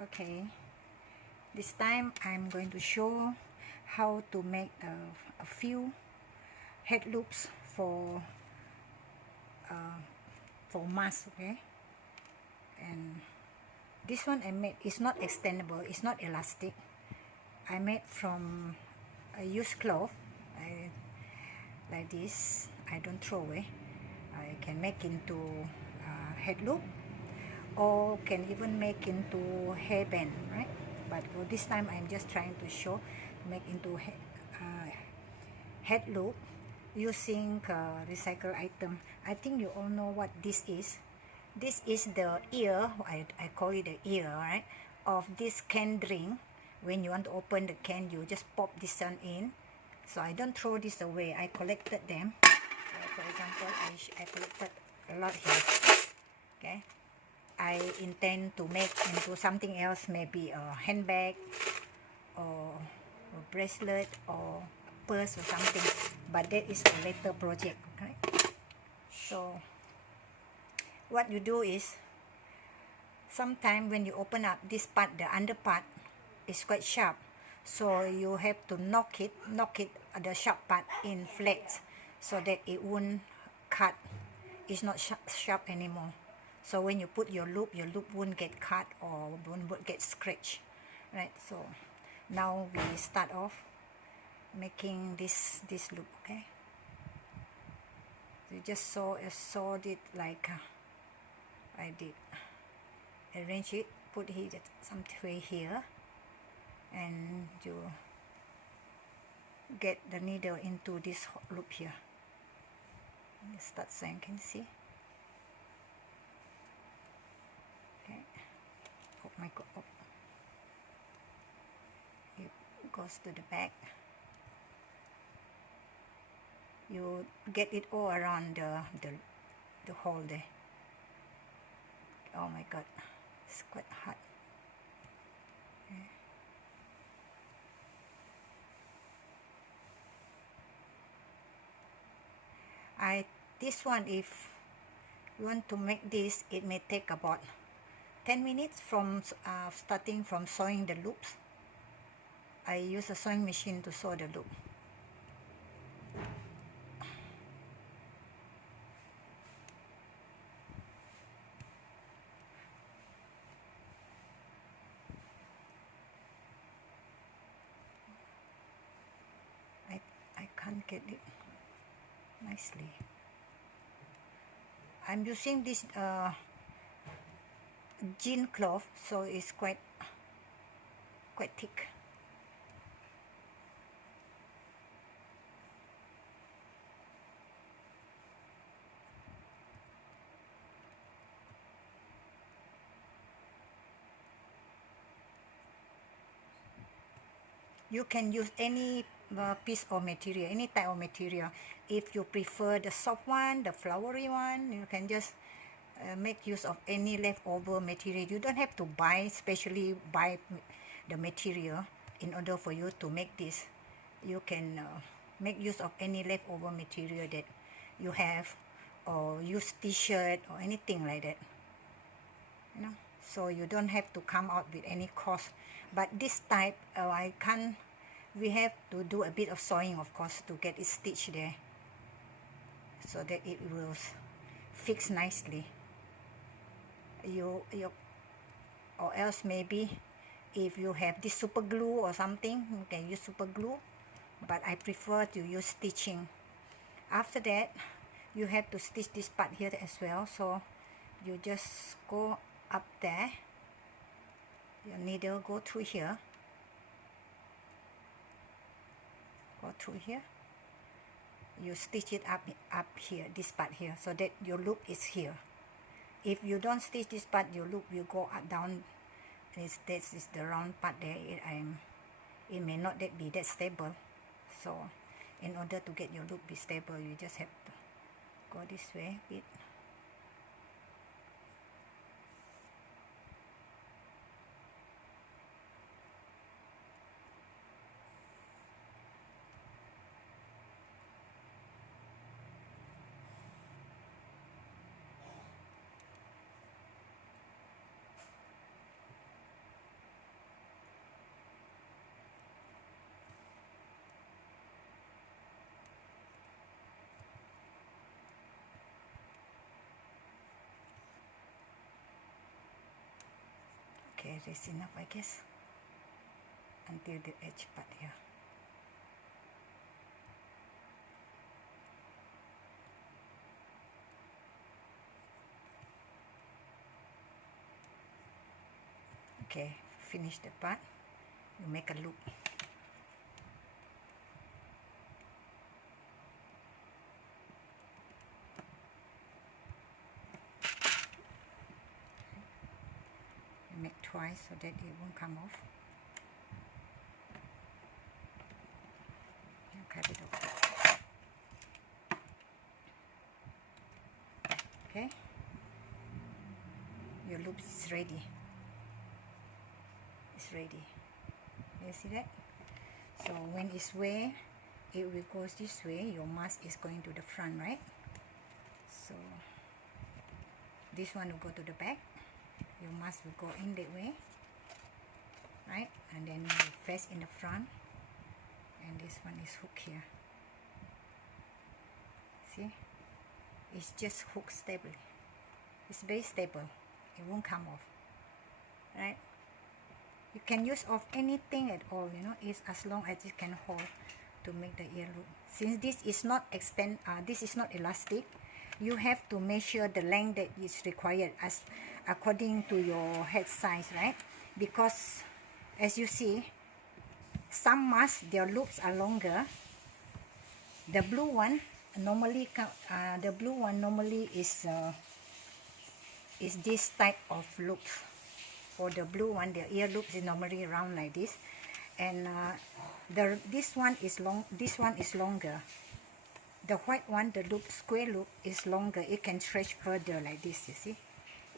Okay, this time I'm going to show how to make a few head loops for mask. Okay, and this one I made is not extendable, it's not elastic. I made from a used cloth. Like this, I don't throw away. I can make into head loop, or can even make into hairband, right? But for this time I'm just trying to show make into head loop using recycled item. I think you all know what this is. This is the ear, I call it the ear, right, of this can drink. When you want to open the can, you just pop this one in. So I don't throw this away, I collected them. For example, I collected a lot here. Okay, I intend to make into something else, maybe a handbag or a bracelet or a purse or something, but that is a later project. Okay, so what you do is, sometimes when you open up this part, the under part is quite sharp, so you have to knock it the sharp part in flat, so that it won't cut. It's not sharp anymore. So when you put your loop won't get cut or won't get scratched, right? So now we start off making this loop. Okay, you just sewed it like I did. Arrange it, put it some way here, and you get the needle into this loop here. Start sewing, can you see? Okay. Oh my god. Oh. It goes to the back. You get it all around the hole there. Oh my god, it's quite hot. Okay. This one, if you want to make this, it may take about 10 minutes from starting from sewing the loops. I use a sewing machine to sew the loop. I can't get it nicely. I'm using this jean cloth, so it's quite thick. You can use any piece of material, any type of material. If you prefer the soft one, the flowery one, you can just make use of any leftover material. You don't have to buy, especially buy the material in order for you to make this. You can make use of any leftover material that you have, or use t-shirt or anything like that, you know. So you don't have to come out with any cost. But this type, we have to do a bit of sewing, of course, to get it stitched there, so that it will fix nicely. Or else maybe if you have this super glue or something, you can use super glue, but I prefer to use stitching. After that, you have to stitch this part here as well, so you just go up there, your needle go through here, you stitch it up here, this part here, so that your loop is here. If you don't stitch this part, your loop will go up down. This is the round part there. It may not be that stable, so in order to get your loop be stable, you just have to go this way a bit. That is enough, I guess, until the edge part here. Okay, finish the part. You make a loop. You make twice so that it won't come off. You cut it off. Okay, your loop is ready. It's ready. You see that? So when it's way, it will go this way. Your mask is going to the front, right? So this one will go to the back. Your mask will go in that way, right? And then you face in the front, and this one is hooked here. See? It's just hooked stably. It's very stable. It won't come off, right? You can use of anything at all, you know, it's as long as it can hold to make the ear loop. Since this is not this is not elastic, you have to measure the length that is required as according to your head size, right? Because as you see, some masks, their loops are longer. The blue one normally is this type of loops. For the blue one, the ear loops is normally round like this, and this one is long. This one is longer. The white one, the loop, square loop, is longer. It can stretch further like this. You see,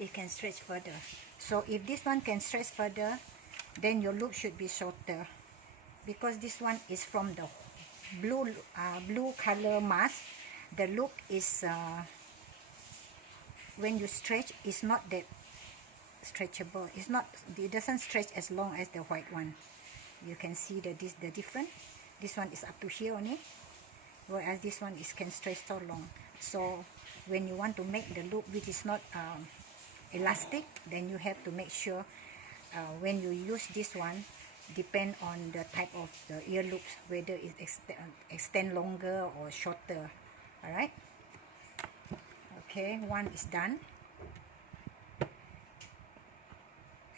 it can stretch further. So if this one can stretch further, then your loop should be shorter, because this one is from the blue color mask. The loop is when you stretch, it's not that stretchable. It doesn't stretch as long as the white one. You can see the difference. This one is up to here only, whereas this one can stretch so long. So when you want to make the loop which is not elastic, then you have to make sure when you use this one, depend on the type of the ear loops, whether it extend longer or shorter. All right. Okay, one is done.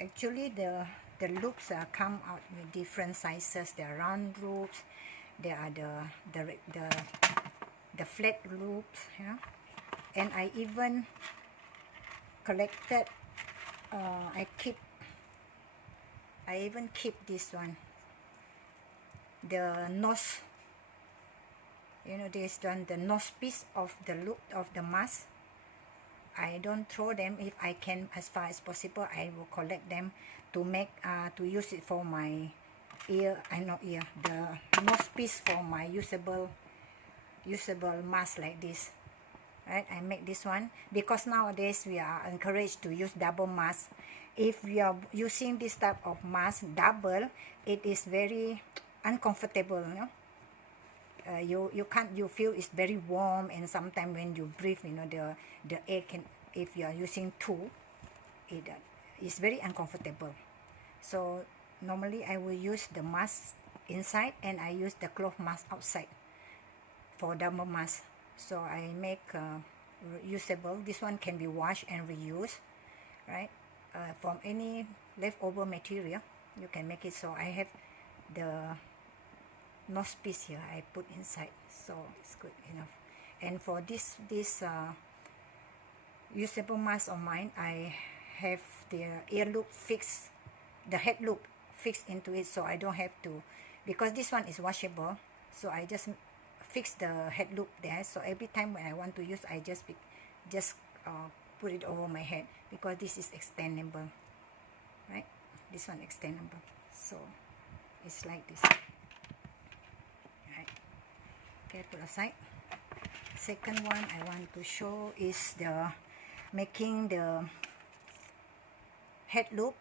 Actually, the loops come out with different sizes. There are round loops. There are the flat loops, you know. And I even collected. I even keep this one. The nose. You know, this one, the nose piece of the loop of the mask. I don't throw them. If I can, as far as possible, I will collect them to make to use it for my the nose piece for my usable mask like this, right? I make this one because nowadays we are encouraged to use double mask. If we are using this type of mask double, it is very uncomfortable, you know. You feel it's very warm, and sometimes when you breathe, you know, the air can, if you are using two, it is very uncomfortable. So normally I will use the mask inside, and I use the cloth mask outside for double mask. So I make usable. This one can be washed and reused, right? From any leftover material you can make it. So I have the nose piece here, I put inside, so it's good enough. And for this usable mask of mine, I have the ear loop fixed, the head loop fixed into it, so I don't have to, because this one is washable, so I just fix the head loop there. So every time when I want to use, I just put it over my head, because this is extendable, right? This one extendable, so it's like this. Okay, put aside. Second one I want to show is the making the head loop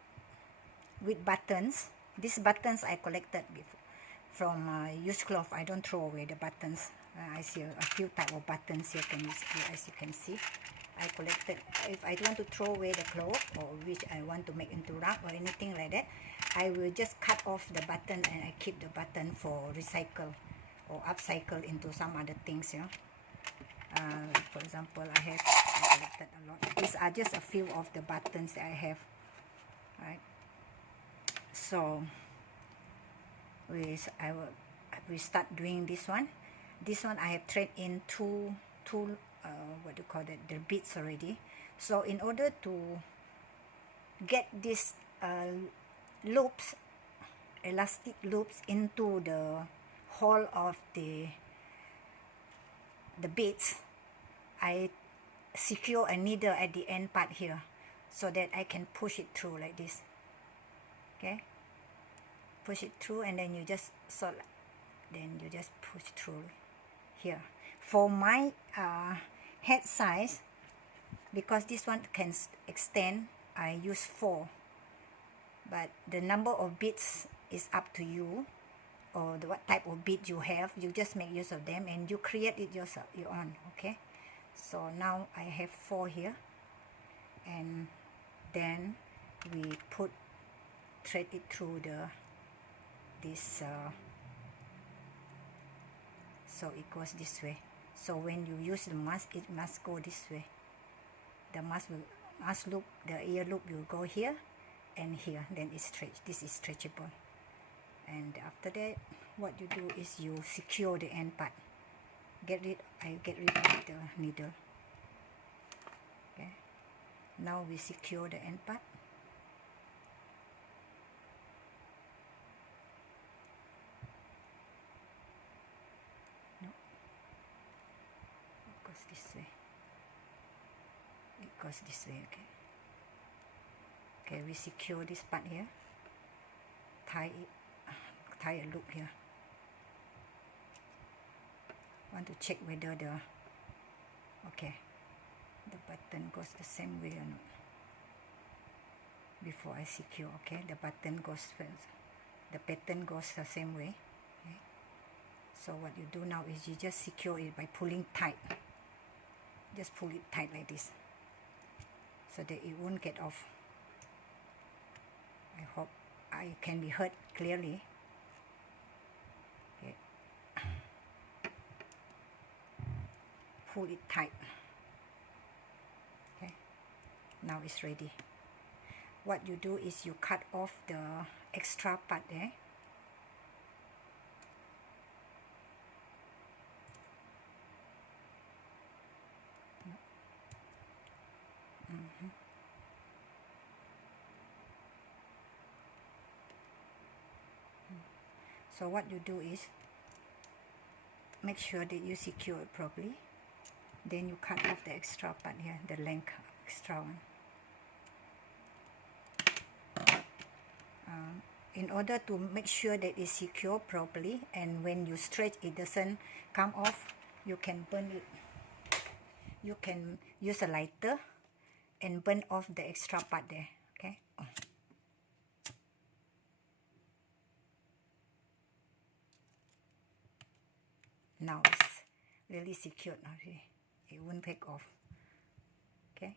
with buttons. These buttons I collected before from used cloth. I don't throw away the buttons. I see a few type of buttons here, as you can see. I collected. If I don't want to throw away the cloth, or which I want to make into rug or anything like that, I will just cut off the button and I keep the button for recycle or upcycle into some other things, you know. For example, I collected a lot. These are just a few of the buttons that I have, right? So we start doing this one. This one I have thread in two what do you call that, the beads already. So in order to get this loops, elastic loops into the hole of the beads, I secure a needle at the end part here so that I can push it through like this. Okay, push it through, and then you just then you just push through here. For my head size, because this one can extend, I use 4, but the number of beads is up to you, or what type of bead you have. You just make use of them and you create it yourself, your own. Okay, so now I have 4 here, and then we thread it through this so it goes this way. So when you use the mask, it must go this way. The mask loop, the ear loop will go here and here, then it's this is stretchable. And after that, what you do is you secure the end part. I get rid of the needle. Okay, now we secure the end part. No, it goes this way. It goes this way. Okay, we secure this part here. Tie a loop here. Want to check whether the button goes the same way or not before I secure. Okay, the button goes first, the pattern goes the same way. Okay. So what you do now is you just secure it by pulling tight. Just pull it tight like this so that it won't get off. I hope I can be heard clearly. Okay. Pull it tight. Okay, now it's ready. What you do is you cut off the extra part there. So what you do is make sure that you secure it properly. Then you cut off the extra part here, the length extra one. In order to make sure that it's secure properly, and when you stretch it doesn't come off, you can burn it. You can use a lighter and burn off the extra part there. Okay. Now it's really secured now. It won't take off. Okay.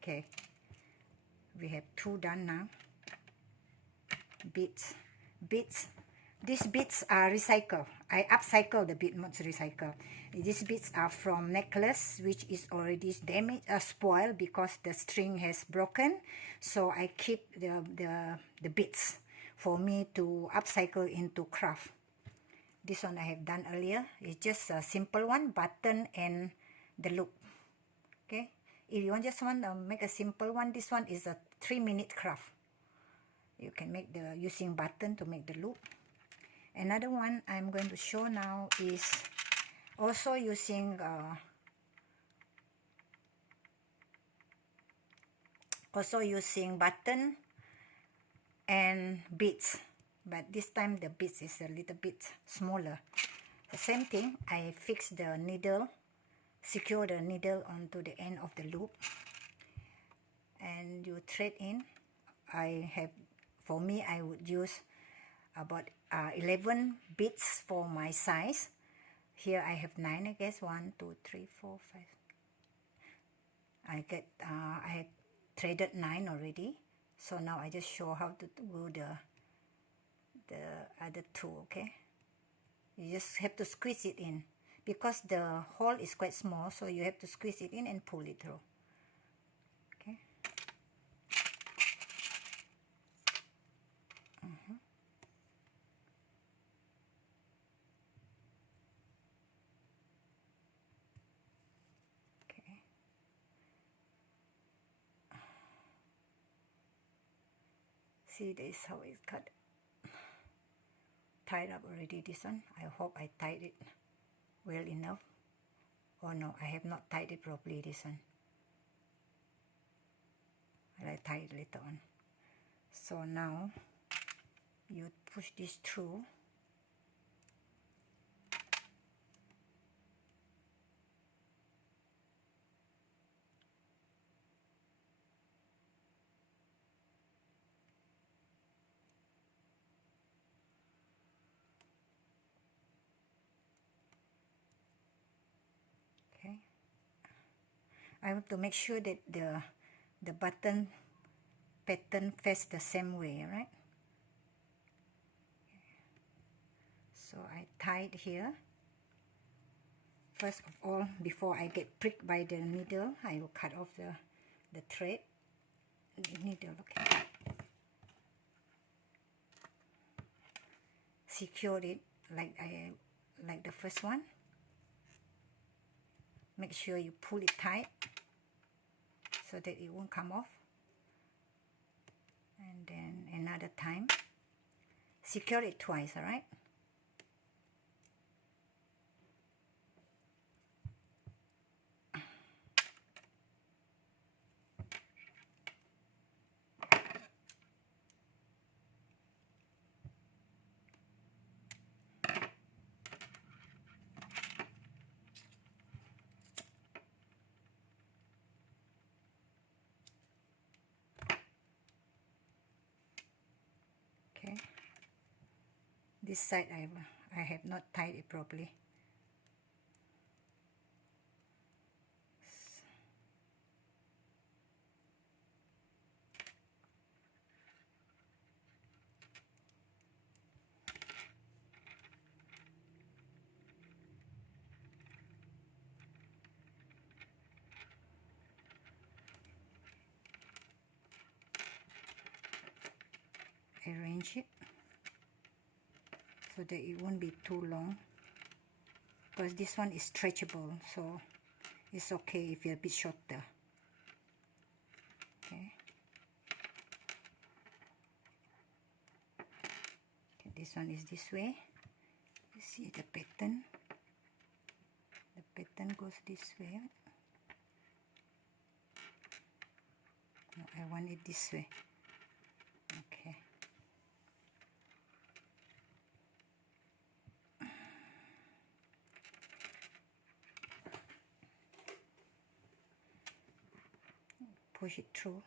Okay. We have 2 done now. Beads. These beads are recycled. I upcycle the bead, not recycle. These beads are from necklace, which is already damaged, spoiled because the string has broken. So I keep the beads for me to upcycle into craft. This one I have done earlier. It's just a simple one, button and the loop. Okay. If you just want to make a simple one, this one is a 3-minute craft. You can make using button to make the loop. Another one I'm going to show now is also using button and beads, but this time the beads is a little bit smaller. The same thing, I fix the needle, secure the needle onto the end of the loop, and you thread in. For me, I would use about 11 bits for my size. Here I have 9, I guess. 1, 2, 3, 4, 5. I had threaded 9 already. So now I just show how to do the other 2, okay? You just have to squeeze it in. Because the hole is quite small, so you have to squeeze it in and pull it through. Okay. Okay. See, this is how it's cut. Tied up already, this one. I hope I tied it well enough. Oh no, I have not tied it properly, this one. I'll tie it later on. So now you push this through. Okay. I have to make sure that the button pattern face the same way, right? So I tied here. First of all, before I get pricked by the needle, I will cut off the thread, the needle, okay. Secure it like the first one. Make sure you pull it tight so that it won't come off. And then another time. Secure it twice, alright? Okay. This side I have not tied it properly. Arrange it so that it won't be too long, because this one is stretchable, so it's okay if you're a bit shorter. Okay. Okay, this one is this way. You see the pattern. The pattern goes this way. No, I want it this way. Okay. Push it through.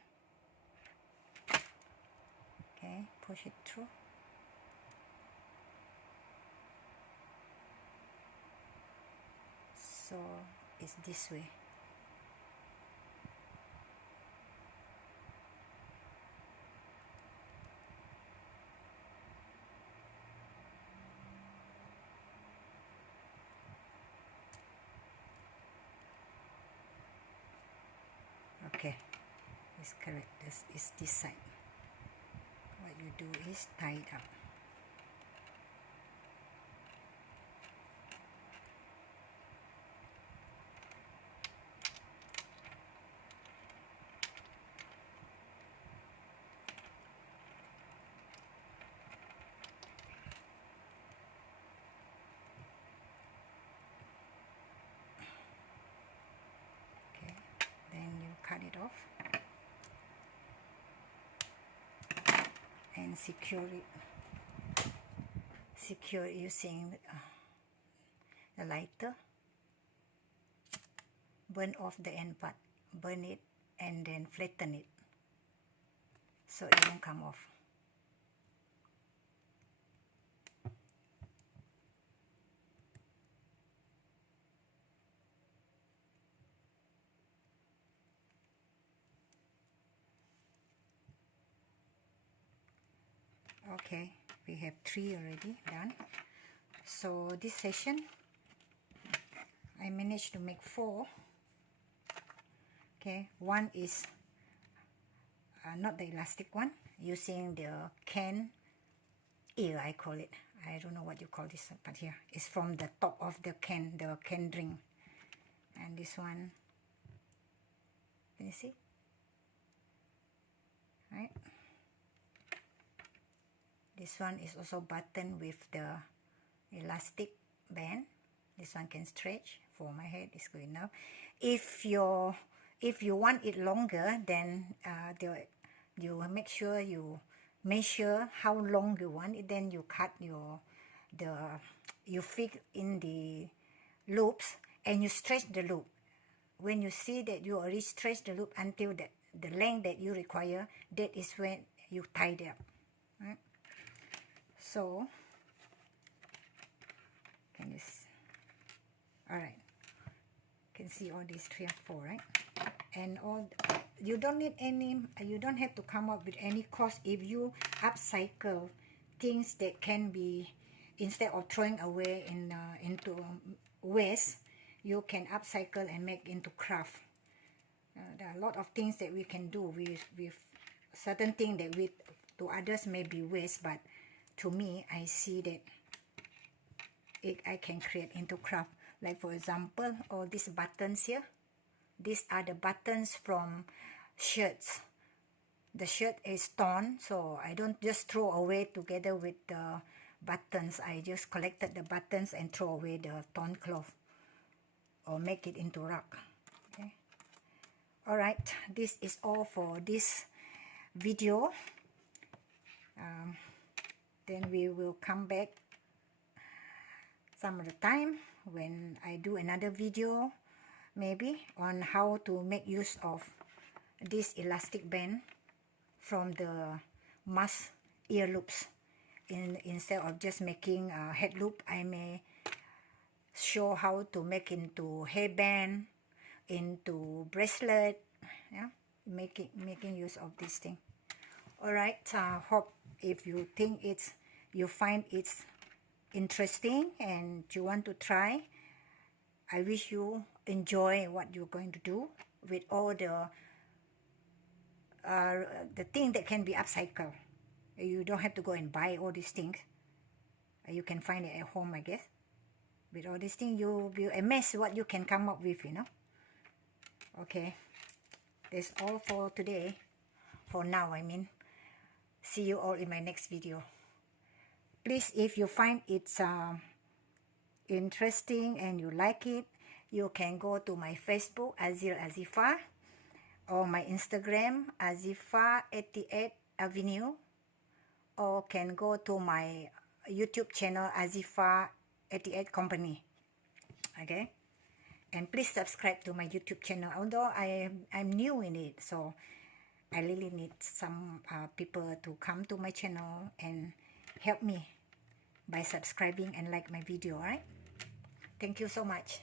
Okay, push it through. So it's this way. Okay, it's correct. This is this side. What you do is tie it up. Okay, then you cut it off and secure it. Secure it using the lighter. Burn off the end part. Burn it and then flatten it so it won't come off. Okay, we have 3 already done. So this session I managed to make 4. Okay, one is not the elastic one, using the can ear, I call it. I don't know what you call this, but here it's from the top of the can drink. And this one, can you see? Right. This one is also buttoned with the elastic band. This one can stretch. For my head is good enough. If you want it longer, then you make sure you measure how long you want it. Then you cut you fit in the loops and you stretch the loop. When you see that you already stretch the loop until the length that you require, that is when you tie it up. Right? So, can you see? All right. Can see all these 3 and 4, right? And all, you don't need any, you don't have to come up with any cost if you upcycle things that can be, instead of throwing away into waste, you can upcycle and make into craft. There are a lot of things that we can do with certain things that to others may be waste, but to me, I see that I can create into craft. Like for example, all these buttons here, these are the buttons from shirts. The shirt is torn, so I don't just throw away together with the buttons. I just collected the buttons and throw away the torn cloth or make it into rug. Okay. All right, this is all for this video. Then we will come back some of the time when I do another video, maybe on how to make use of this elastic band from the mask ear loops. Instead of just making a head loop, I may show how to make into hairband, into bracelet, yeah, making use of this thing. All right, hope if you think you find it's interesting and you want to try, I wish you enjoy what you're going to do with all the thing that can be upcycled. You don't have to go and buy all these things. You can find it at home, I guess. With all these things, you'll be amazed what you can come up with, you know. Okay, that's all for today. For now, I mean. See you all in my next video. Please, if you find it's interesting and you like it, you can go to my Facebook, Azil Azifa, or my Instagram, Azifa 88 Avenue, or can go to my YouTube channel, Azifa 88 Company. Okay, and please subscribe to my YouTube channel. Although I'm new in it, so I really need some people to come to my channel and help me by subscribing and like my video. Alright, thank you so much.